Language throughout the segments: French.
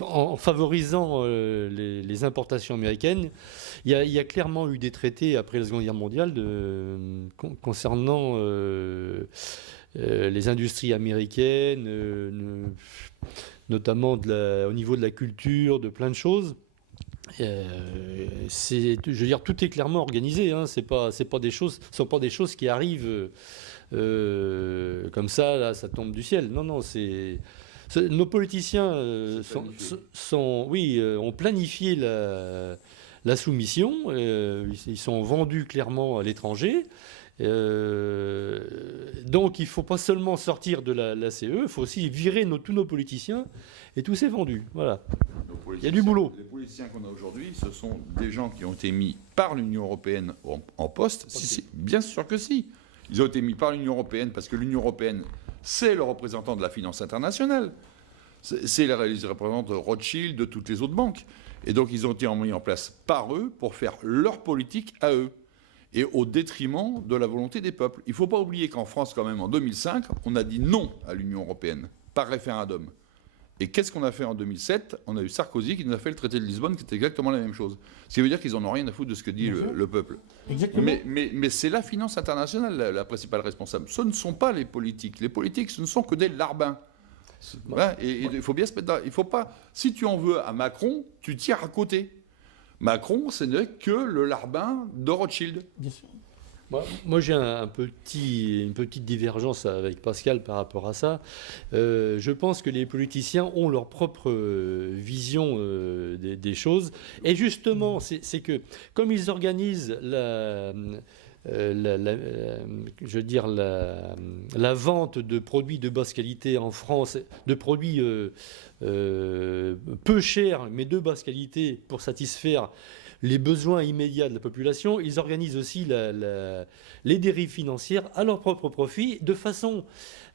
En favorisant les importations américaines, il y a clairement eu des traités après la Seconde Guerre mondiale concernant les industries américaines, notamment au niveau de la culture, de plein de choses. Je veux dire, tout est clairement organisé. Hein. C'est pas des choses, ce sont pas des choses qui arrivent comme ça, là, ça tombe du ciel. Non, non, nos politiciens oui, ont planifié la soumission. Ils sont vendus clairement à l'étranger. Donc il ne faut pas seulement sortir de la CE, il faut aussi virer tous nos politiciens et tout c'est vendu. Voilà. Il y a du boulot. Les politiciens qu'on a aujourd'hui, ce sont des gens qui ont été mis par l'Union européenne en poste. Bien sûr que si. Ils ont été mis par l'Union européenne parce que l'Union européenne, c'est le représentant de la finance internationale. C'est les représentants de Rothschild, de toutes les autres banques. Et donc ils ont été mis en place par eux pour faire leur politique à eux. Et au détriment de la volonté des peuples. Il ne faut pas oublier qu'en France, quand même, en 2005, on a dit non à l'Union européenne, par référendum. Et qu'est-ce qu'on a fait en 2007 ? On a eu Sarkozy qui nous a fait le traité de Lisbonne, qui était exactement la même chose. Ce qui veut dire qu'ils n'en ont rien à foutre de ce que dit le peuple. Exactement. Mais c'est la finance internationale la principale responsable. Ce ne sont pas les politiques. Les politiques, ce ne sont que des larbins. Ouais, et il faut bien se mettre il faut pas... Si tu en veux à Macron, tu tires à côté. Macron, ce n'est que le larbin de Rothschild. Bien sûr. Moi j'ai une petite divergence avec Pascal par rapport à ça. Je pense que les politiciens ont leur propre vision des choses. Et justement, c'est que comme ils organisent je veux dire la vente de produits de basse qualité en France, de produits peu chers mais de basse qualité pour satisfaire les besoins immédiats de la population, ils organisent aussi les dérives financières à leur propre profit, de façon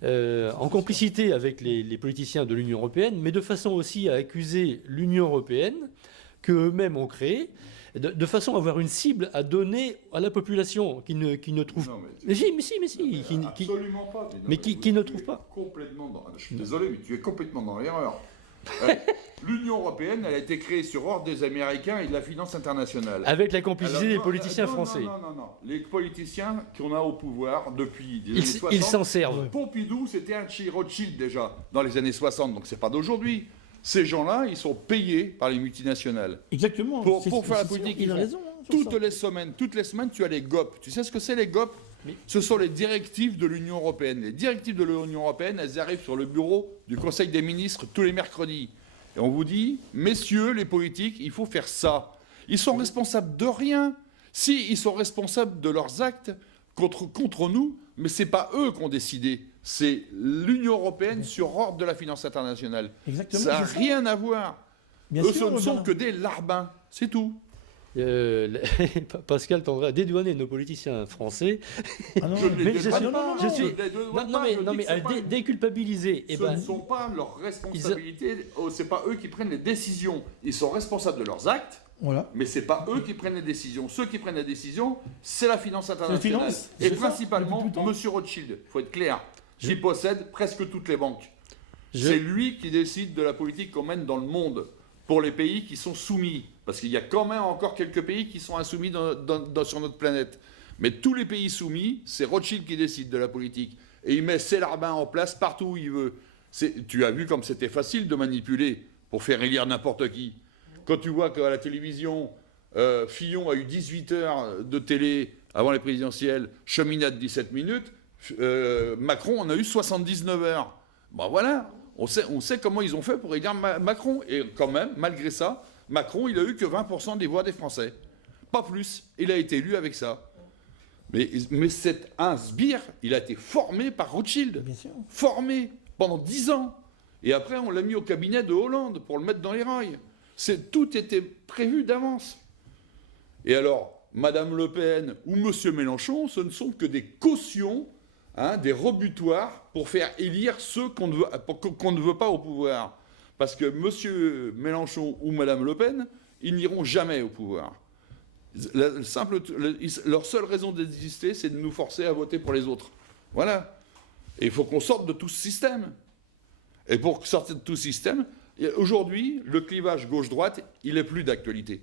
en complicité avec les politiciens de l'Union européenne, mais de façon aussi à accuser l'Union européenne qu'eux-mêmes ont créée, de façon à avoir une cible à donner à la population qui ne trouve pas. Mais si. Absolument pas. Mais qui ne trouve pas. Je suis désolé, mais tu es complètement dans l'erreur. L'Union européenne, elle a été créée sur ordre des Américains et de la finance internationale. Avec la complicité des politiciens français. Non. Les politiciens qu'on a au pouvoir depuis les années 60... Ils s'en servent. Pompidou, c'était un chez Rothschild déjà, dans les années 60, donc c'est pas d'aujourd'hui. Ces gens-là, ils sont payés par les multinationales. Exactement. Pour faire la politique. Il a raison. Toutes les semaines, tu as les GOP. Tu sais ce que c'est les GOP ? Ce sont les directives de l'Union européenne. Les directives de l'Union européenne, elles arrivent sur le bureau du Conseil des ministres tous les mercredis. Et on vous dit, messieurs les politiques, il faut faire ça. Ils sont responsables de rien. Si, ils sont responsables de leurs actes contre nous, mais ce n'est pas eux qui ont décidé. C'est l'Union européenne sur ordre de la finance internationale. Exactement. Ça n'a rien à voir. Bien eux, sûr, ce ne sont que des larbins. C'est tout. Pascal tendrait à dédouaner nos politiciens français. Ah non, mais je déculpabiliser. Ce ne sont pas leur responsabilité. C'est pas eux qui prennent les décisions. Ils sont responsables de leurs actes. Voilà. Mais c'est pas eux qui prennent les décisions. Ceux qui prennent les décisions, c'est la finance internationale. finance, et c'est principalement ça, Monsieur Rothschild. Il faut être clair. Qui possède presque toutes les banques. C'est lui qui décide de la politique qu'on mène dans le monde pour les pays qui sont soumis. Parce qu'il y a quand même encore quelques pays qui sont insoumis sur notre planète. Mais tous les pays soumis, c'est Rothschild qui décide de la politique. Et il met ses larbins en place partout où il veut. Tu as vu comme c'était facile de manipuler pour faire élire n'importe qui. Quand tu vois qu'à la télévision, Fillon a eu 18 heures de télé avant les présidentielles, Cheminade 17 minutes, Macron en a eu 79 heures. Ben voilà, on sait comment ils ont fait pour élire Macron. Et quand même, malgré ça, Macron, il a eu que 20% des voix des Français. Pas plus. Il a été élu avec ça. Mais c'est un sbire, il a été formé par Rothschild. Bien sûr. Formé pendant 10 ans. Et après, on l'a mis au cabinet de Hollande pour le mettre dans les rails. Tout était prévu d'avance. Et alors, Madame Le Pen ou Monsieur Mélenchon, ce ne sont que des cautions, des rebutoires pour faire élire ceux qu'on ne veut pas au pouvoir. Parce que Monsieur Mélenchon ou Madame Le Pen, ils n'iront jamais au pouvoir. Leur seule raison d'exister, c'est de nous forcer à voter pour les autres. Voilà. Et il faut qu'on sorte de tout ce système. Et pour sortir de tout ce système, Aujourd'hui, le clivage gauche-droite, il n'est plus d'actualité.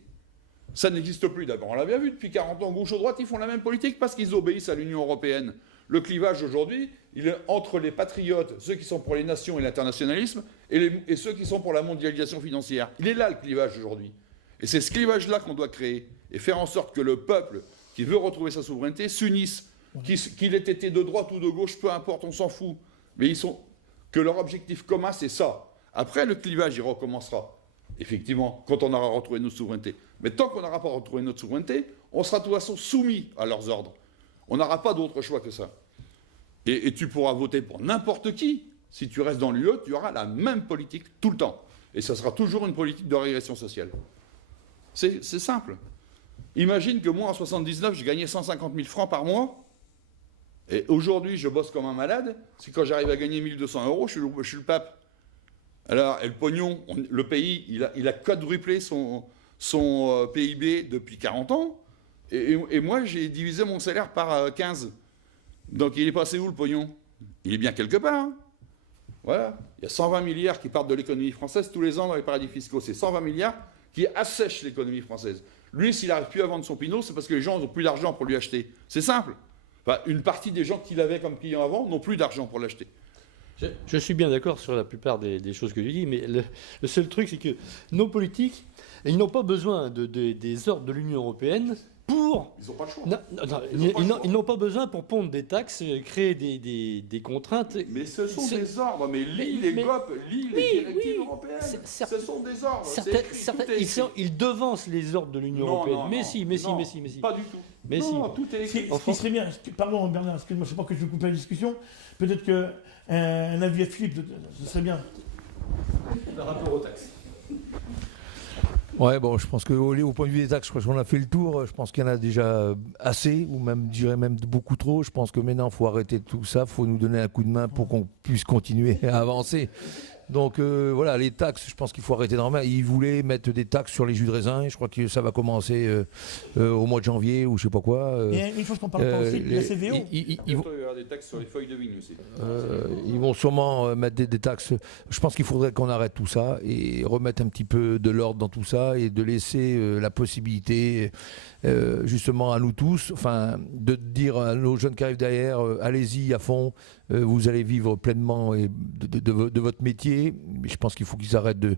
Ça n'existe plus d'abord. On l'a bien vu depuis 40 ans, gauche ou droite, ils font la même politique parce qu'ils obéissent à l'Union européenne. Le clivage aujourd'hui, il est entre les patriotes, ceux qui sont pour les nations et l'internationalisme, et ceux qui sont pour la mondialisation financière. Il est là le clivage aujourd'hui. Et c'est ce clivage-là qu'on doit créer et faire en sorte que le peuple qui veut retrouver sa souveraineté s'unisse, qu'il ait été de droite ou de gauche, peu importe, on s'en fout. Mais que leur objectif commun, c'est ça. Après, le clivage, il recommencera, effectivement, quand on aura retrouvé notre souveraineté. Mais tant qu'on n'aura pas retrouvé notre souveraineté, on sera de toute façon soumis à leurs ordres. On n'aura pas d'autre choix que ça. Et tu pourras voter pour n'importe qui. Si tu restes dans l'UE, tu auras la même politique tout le temps. Et ça sera toujours une politique de régression sociale. C'est simple. Imagine que moi, en 1979, je gagnais 150 000 francs par mois. Et aujourd'hui, je bosse comme un malade. C'est quand j'arrive à gagner 1 200 euros, je suis le pape. Alors, et le pognon, le pays, il a quadruplé son PIB depuis 40 ans. Et moi, j'ai divisé mon salaire par 15. Donc, il est passé où, le pognon? Il est bien quelque part. Hein. Voilà. Il y a 120 milliards qui partent de l'économie française tous les ans dans les paradis fiscaux. C'est 120 milliards qui assèchent l'économie française. Lui, s'il n'arrive plus à vendre son pinot, c'est parce que les gens n'ont plus d'argent pour lui acheter. C'est simple. Enfin, une partie des gens qu'il avait comme clients avant n'ont plus d'argent pour l'acheter. Je suis bien d'accord sur la plupart des choses que tu dis, mais le seul truc, c'est que nos politiques, ils n'ont pas besoin des ordres de l'Union européenne pour... Ils n'ont pas le choix. Ils n'ont pas besoin pour pondre des taxes, créer des contraintes. Mais ce sont des ordres. Mais lis les GOP, lis les directives européennes. Ce sont des ordres. Ils devancent les ordres de l'Union européenne. Mais si. Pas du tout. Mais si. Tout est écrit. Ce qui serait bien, pardon Bernard, excuse-moi, je ne sais pas que je veux couper la discussion, peut-être qu'un avis à Philippe, ce serait bien. Par rapport aux taxes. Ouais, bon, je pense qu'au point de vue des taxes, je crois qu'on a fait le tour. Je pense qu'il y en a déjà assez, ou même, je dirais même beaucoup trop. Je pense que maintenant, il faut arrêter tout ça. Il faut nous donner un coup de main pour qu'on puisse continuer à avancer. Donc voilà, les taxes, je pense qu'il faut arrêter d'en mettre. Ils voulaient mettre des taxes sur les jus de raisin, et je crois que ça va commencer au mois de janvier ou je sais pas quoi. Et une chose qu'on parle pas aussi, la CVO. Il va y avoir des taxes sur les feuilles de vigne aussi. Ils vont sûrement mettre des taxes. Je pense qu'il faudrait qu'on arrête tout ça et remettre un petit peu de l'ordre dans tout ça et de laisser la possibilité justement à nous tous, enfin, de dire à nos jeunes qui arrivent derrière, allez-y à fond, vous allez vivre pleinement de votre métier. Mais je pense qu'il faut qu'ils arrêtent de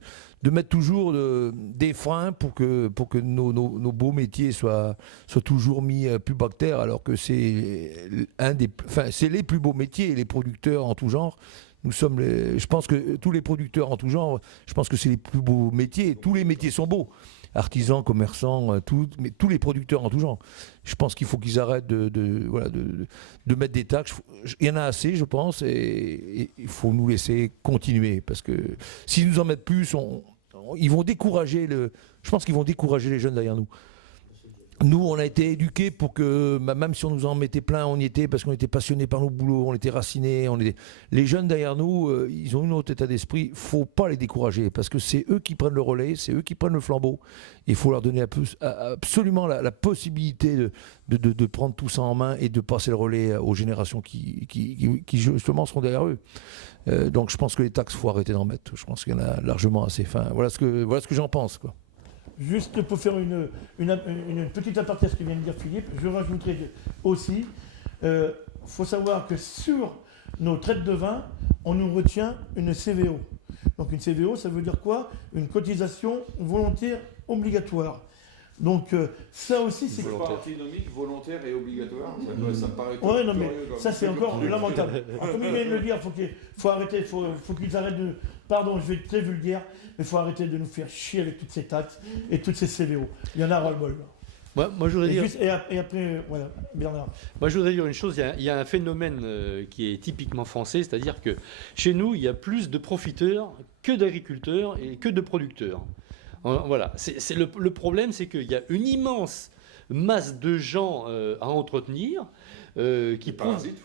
mettre toujours des freins pour que nos beaux métiers soient toujours mis plus bas que terre, alors que c'est les plus beaux métiers, les producteurs en tout genre. Je pense que tous les producteurs en tout genre, je pense que c'est les plus beaux métiers. Tous les métiers sont beaux. Artisans, commerçants, mais tous les producteurs en tout genre. Je pense qu'il faut qu'ils arrêtent de mettre des taxes. Il y en a assez, je pense, et il faut nous laisser continuer. Parce que s'ils nous en mettent plus, ils vont décourager je pense qu'ils vont décourager les jeunes derrière nous. Nous, on a été éduqués pour que, même si on nous en mettait plein, on y était parce qu'on était passionnés par nos boulots, on était racinés. Les jeunes derrière nous, ils ont un autre état d'esprit. Il ne faut pas les décourager parce que c'est eux qui prennent le relais, c'est eux qui prennent le flambeau. Il faut leur donner absolument la possibilité de prendre tout ça en main et de passer le relais aux générations qui justement seront derrière eux. Donc je pense que les taxes, il faut arrêter d'en mettre. Je pense qu'il y en a largement assez. Enfin, voilà ce que j'en pense, quoi. Juste pour faire une petite aparté à ce que vient de dire Philippe, je rajouterai aussi, faut savoir que sur nos traites de vin, on nous retient une CVO. Donc une CVO, ça veut dire quoi? Une cotisation volontaire obligatoire. Donc ça aussi c'est... Antinomique, volontaire et obligatoire, ça me paraît... Ouais, non mais ça c'est encore lamentable. Alors, comme il vient de le dire, faut arrêter, faut qu'ils arrêtent de... Pardon, je vais être très vulgaire, mais il faut arrêter de nous faire chier avec toutes ces taxes et toutes ces CVO. Il y en a ras-le-bol. Moi, je voudrais dire... Et après, voilà, Bernard. Moi, je voudrais dire une chose. Il y a un phénomène qui est typiquement français, c'est-à-dire que chez nous, il y a plus de profiteurs que d'agriculteurs et que de producteurs. Voilà. Le problème, c'est qu'il y a une immense masse de gens à entretenir qui parasites,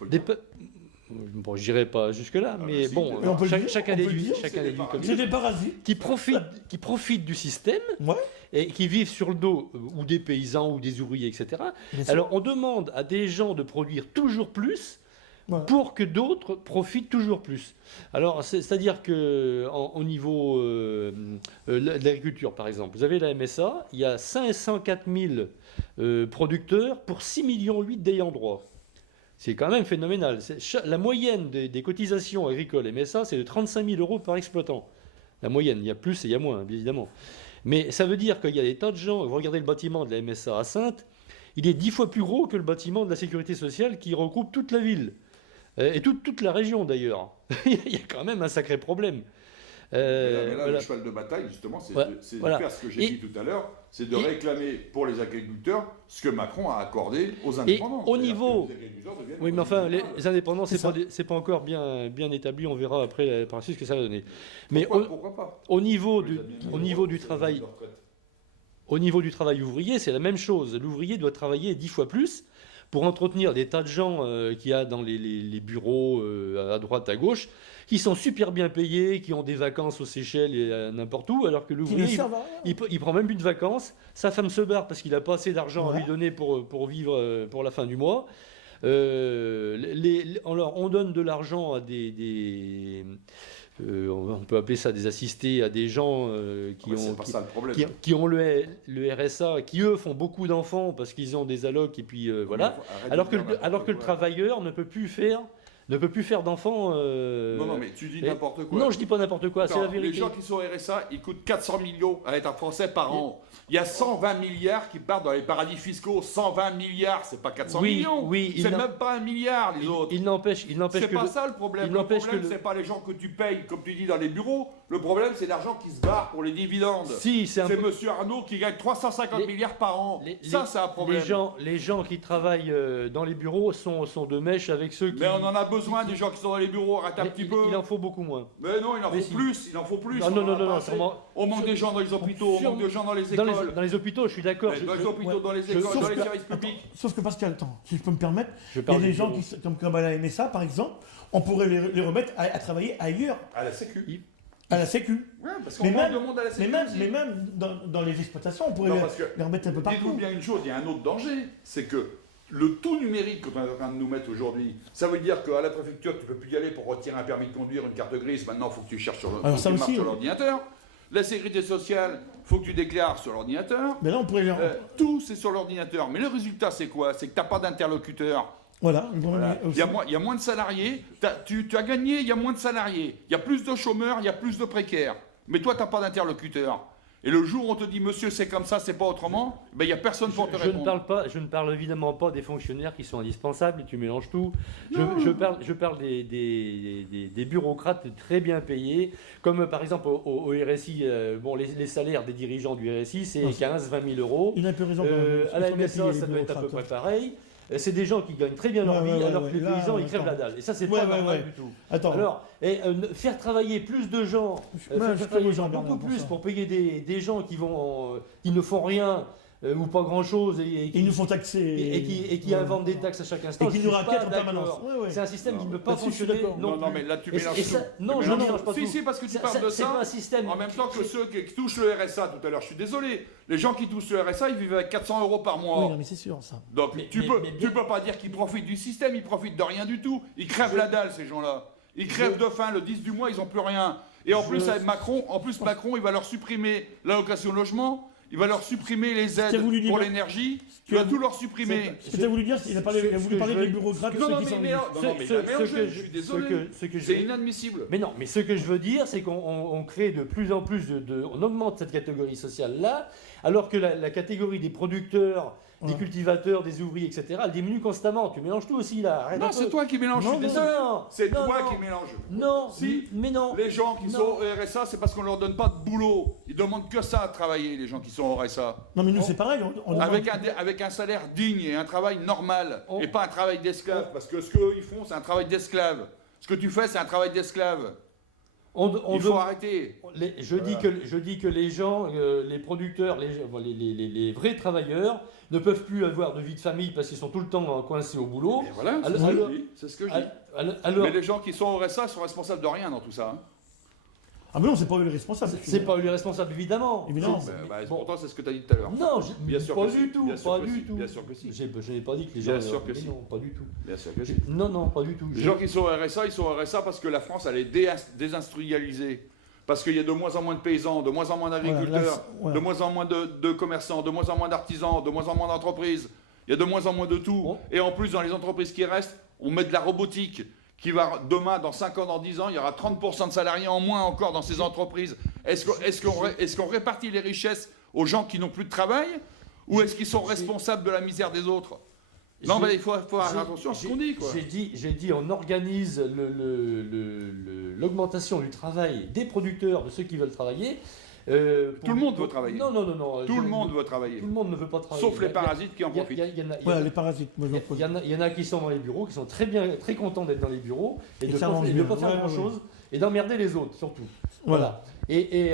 bon, je dirais pas jusque-là, mais bon, chacun déduit comme ça. C'est des parasites. Qui profitent du système, ouais, et qui vivent sur le dos ou des paysans ou des ouvriers, etc. Alors on demande à des gens de produire toujours plus Voilà. pour que d'autres profitent toujours plus. Alors, c'est-à-dire qu'au niveau de l'agriculture, par exemple, vous avez la MSA, il y a 504 000 producteurs pour 6,8 millions d'ayants droit. C'est quand même phénoménal. La moyenne des cotisations agricoles MSA, c'est de 35 000 euros par exploitant. La moyenne, il y a plus et il y a moins, bien évidemment. Mais ça veut dire qu'il y a des tas de gens, vous regardez le bâtiment de la MSA à Saintes, il est 10 fois plus gros que le bâtiment de la Sécurité sociale qui regroupe toute la ville. Et toute la région d'ailleurs. Il y a quand même un sacré problème. Mais là, Voilà. le cheval de bataille, justement, c'est Ouais, de voilà. faire ce que j'ai Et- dit tout à l'heure, c'est de et- réclamer pour les agriculteurs ce que Macron a accordé aux Et indépendants. au C'est-à-dire niveau... que les agriculteurs deviennent Oui, mais enfin, les indépendants, C'est c'est pas encore bien établi. On verra après par la suite ce que ça va donner. Mais Pourquoi pas au niveau Les du, admis, au niveau du c'est travail, leur retraite. au niveau du travail ouvrier, c'est la même chose. L'ouvrier doit travailler 10 fois plus pour entretenir des tas de gens qu'il y a dans les bureaux à droite, à gauche, qui sont super bien payés, qui ont des vacances aux Seychelles et n'importe où, alors que Qui ne l'ouvrier, servent à rien. il prend même plus de vacances. Sa femme se barre parce qu'il n'a pas assez d'argent à Voilà. lui donner pour vivre pour la fin du mois. On donne de l'argent à on peut appeler ça des assistés, à des gens qui Ouais, ont... c'est pas ça le problème. qui ont le RSA, qui eux font beaucoup d'enfants parce qu'ils ont des allocs et puis voilà. Arrête de Alors que, dire n'importe alors que le quoi. travailleur ne peut plus faire d'enfants. Non, non, mais tu dis et- n'importe quoi. Non, je dis pas n'importe quoi, c'est Attends, la vérité. les gens qui sont au RSA, ils coûtent 400 millions à l'État français par an. Il y a 120 milliards qui partent dans les paradis fiscaux. 120 milliards, c'est pas 400 Oui, millions. oui, c'est même pas 1 milliard, les autres. Il n'empêche C'est que pas ça le problème. il Le n'empêche problème, que le- c'est pas les gens que tu payes, comme tu dis, dans les bureaux. Le problème, c'est l'argent qui se barre pour les dividendes. Si, c'est un C'est peu... monsieur Arnaud qui gagne 350 Les- milliards par an. les- Ça, c'est un problème. Les gens qui travaillent dans les bureaux sont de mèche avec ceux qui... Mais on en a besoin des gens qui sont dans les bureaux. Arrête un Mais petit peu. il en faut beaucoup moins. Mais non, il en Mais faut si. plus. Il en faut plus. Non, On non, en non, a non, pas non, assez. sûrement- On manque des gens dans les hôpitaux, on manque des gens dans les Dans écoles. dans les hôpitaux, je suis d'accord. Dans les hôpitaux, dans les je- écoles, sauf dans les que- services publics. Sauf que Pascal, attends, si je peux me permettre, Je il y a parle des du gens bureau. comme à la MSA par exemple, on pourrait les remettre à travailler ailleurs, À la Sécu. à la Sécu. Ouais, parce qu'on Mais manque même, de monde à la Sécu. aussi. mais même dans les exploitations, on pourrait Non, parce que les remettre un peu dites-vous partout. bien une chose, il y a un autre danger, c'est que le tout numérique qu'on est en train de nous mettre aujourd'hui, ça veut dire qu'à la préfecture, tu ne peux plus y aller pour retirer un permis de conduire, une carte grise. Maintenant, il faut que tu cherches Alors, faut que ça tu marches aussi, sur oui. l'ordinateur. La sécurité sociale, il faut que tu déclares sur l'ordinateur. Mais là, on pourrait les... Tout, c'est sur l'ordinateur. Mais le résultat, c'est quoi? C'est que tu n'as pas d'interlocuteur. Voilà. ils vont Voilà. les- aussi. Il y a moins de salariés. Tu as gagné, il y a moins de salariés. Il y a plus de chômeurs, il y a plus de précaires. Mais toi, tu n'as pas d'interlocuteur. Et le jour où on te dit, monsieur, c'est comme ça, c'est pas autrement, ben, il n'y a personne pour te Je répondre. je ne parle évidemment pas des fonctionnaires qui sont indispensables, et tu mélanges tout. Non. Je parle des bureaucrates très bien payés, comme par exemple au RSI, les salaires des dirigeants du RSI, c'est Non, 15-20 000 euros. Il a un peu raison. quand même. À la Ils sont bien MSA, payés, ça les doit être à peu bureaucrates. près pareil. C'est des gens qui gagnent très bien leur Ouais, vie, ouais, alors ouais, que les là, paysans, ils crèvent attends. la dalle. Et ça, c'est Ouais, pas ouais, normal ouais. du tout. Attends. Alors, faire travailler plus de gens, Ouais, je faire te rejoins, travailler Bernard, beaucoup pour plus ça. pour payer des gens qui ne font rien ou pas grand-chose et Ils nous font taxer. et qui Ouais. inventent des taxes à chaque instant. Et qui je nous suis raquettent pas en permanence. d'accord. Ouais, ouais. C'est un système qui ne peut pas Là-dessus, je suis fonctionner d'accord. non Non, plus. mais là, tu Et mélanges ça- tout. non, Tu je ne mélanges mélange tout. pas Si, tout. si, parce que tu Ça- parles ça- de c'est ça. pas un système En même temps que ceux qui touchent le RSA, tout à l'heure, je suis désolé. Les gens qui touchent le RSA, ils vivent avec 400 euros par mois. Oui, non, mais c'est sûr, ça. Donc Mais- tu mais- peux, mais tu bien- peux pas dire qu'ils profitent du système, ils profitent de rien du tout. Ils crèvent la dalle, ces gens-là. Ils crèvent de faim, le 10 du mois, ils n'ont plus rien. Et en plus, avec Macron, Macron, il va leur supprimer l'allocation logement, il va leur supprimer les aides qu'a voulu dire- pour l'énergie, il que- va tout leur supprimer. Ce que tu as voulu dire, il a voulu parler des bureaucrates, Non, ceux non, qui mais, sont mais, non, non, mais il a mélangé, je suis désolé. C'est inadmissible. Mais non, mais ce que je veux dire, c'est qu'on crée de plus en plus on augmente cette catégorie sociale-là, alors que la catégorie des producteurs, des Ouais. cultivateurs, des ouvriers, etc., elle diminue constamment. Tu mélanges tout aussi là. Arrête un Non, peu. c'est toi qui mélanges, je suis Non, désolé. non, C'est non, toi non. qui mélanges. Non, Si. mais non. Les gens qui Non. sont au RSA, c'est parce qu'on leur donne pas de boulot. Ils demandent que ça à travailler, les gens qui sont au RSA. Non, mais nous, c'est pareil. On Avec un salaire digne et un travail normal, On- et pas un travail d'esclave, parce que ce qu'ils font, c'est un travail d'esclave. Ce que tu fais, c'est un travail d'esclave. Il faut arrêter. Je dis que les gens, les producteurs, les vrais travailleurs ne peuvent plus avoir de vie de famille parce qu'ils sont tout le temps coincés au boulot. Et voilà, c'est Alors- ce que je alors- dis. C'est ce que je dis. Alors, Mais les gens qui sont au RSA sont responsables de rien dans tout ça. Hein. Ah mais non, c'est pas eux les responsables. C'est pas lui responsable, évidemment. Évidemment. Bon. Pourtant, c'est ce que tu as dit tout à l'heure. Non, Bien sûr pas que si. du tout, Bien sûr pas que du si. tout. Bien sûr que si. Je n'ai pas dit que les gens. Bien sûr que mais si. non, pas du tout. Bien sûr que si. Non, pas du tout. Les gens qui sont au RSA, ils sont au RSA parce que la France, elle est désindustrialisée. Parce qu'il y a de moins en moins de paysans, de moins en moins d'agriculteurs, Voilà. de moins en moins de commerçants, de moins en moins d'artisans, de moins en moins d'entreprises. Il y a de moins en moins de tout. Bon. Et en plus, dans les entreprises qui restent, on met de la robotique qui va, demain, dans 5 ans, dans 10 ans, il y aura 30% de salariés en moins encore dans ces entreprises. Est-ce qu'on répartit les richesses aux gens qui n'ont plus de travail? Ou est-ce qu'ils sont responsables de la misère des autres? Non, mais il faut faire attention à ce qu'on dit, quoi. J'ai dit, on organise l'augmentation du travail des producteurs, de ceux qui veulent travailler. Tout le monde veut travailler. Non. Tout le monde veut travailler. Tout le monde ne veut pas travailler. Sauf les parasites qui en profitent. Voilà, les parasites. Moi, je Il y en a qui sont dans les bureaux, qui sont très contents d'être dans les bureaux et de ça ne mange pas bien. faire Ouais, grand-chose et d'emmerder les autres, surtout. Voilà. Et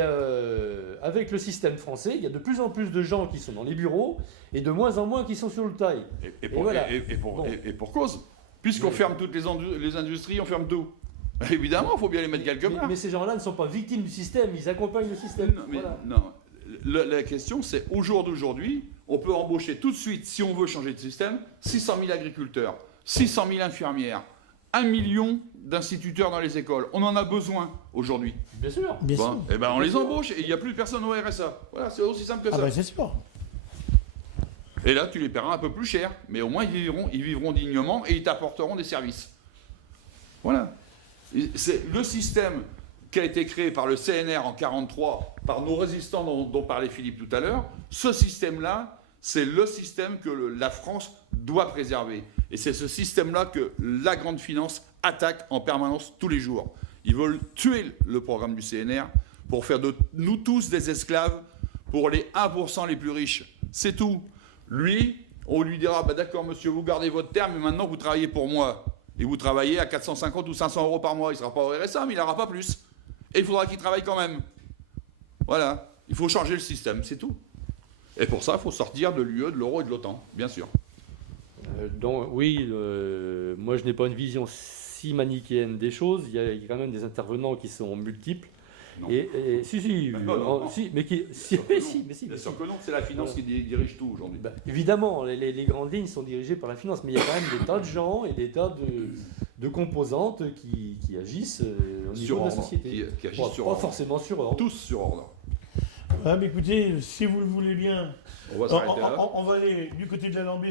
avec le système français, il y a de plus en plus de gens qui sont dans les bureaux et de moins en moins qui sont sur le taille. Et pour cause. Puisqu'on ferme toutes les industries, on ferme tout. Évidemment, il faut bien les mettre quelque part. Mais ces gens-là ne sont pas victimes du système, ils accompagnent le système. Non, mais Voilà. non. La question, c'est au jour d'aujourd'hui, on peut embaucher tout de suite, si on veut changer de système, 600 000 agriculteurs, 600 000 infirmières, 1 million d'instituteurs dans les écoles. On en a besoin aujourd'hui. Bien sûr. Bien sûr. Et ben on les embauche et il n'y a plus personne au RSA. Voilà, c'est aussi simple que Ah ça. bah c'est sûr. Et là, tu les paieras un peu plus cher, mais au moins ils vivront dignement et ils t'apporteront des services. Voilà. C'est le système qui a été créé par le CNR en 1943, par nos résistants dont parlait Philippe tout à l'heure. Ce système-là, c'est le système que la France doit préserver. Et c'est ce système-là que la grande finance attaque en permanence tous les jours. Ils veulent tuer le programme du CNR pour faire de nous tous des esclaves pour les 1% les plus riches. C'est tout. Lui, on lui dira, bah d'accord monsieur, vous gardez votre terme, mais maintenant vous travaillez pour moi. Et vous travaillez à 450 ou 500 euros par mois. Il ne sera pas au RSA, mais il n'aura pas plus. Et il faudra qu'il travaille quand même. Voilà. Il faut changer le système, c'est tout. Et pour ça, il faut sortir de l'UE, de l'euro et de l'OTAN, bien sûr. Donc oui, moi je n'ai pas une vision si manichéenne des choses. Il y a quand même des intervenants qui sont multiples. Non. Si, Non. si, mais qui, si, Bien sûr que mais non. si, mais si, Bien mais sûr si. que non, c'est la finance qui dirige tout aujourd'hui. Bah, évidemment, les grandes lignes sont dirigées par la finance, mais il y a quand même des tas de gens et des tas de composantes qui agissent au niveau Sur de la ordre, société. qui agissent Pas sur pas ordre. forcément sur ordre. Tous sur ordre. Ah, mais écoutez, si vous le voulez bien, On va s'arrêter là. on va aller du côté de la Lambée.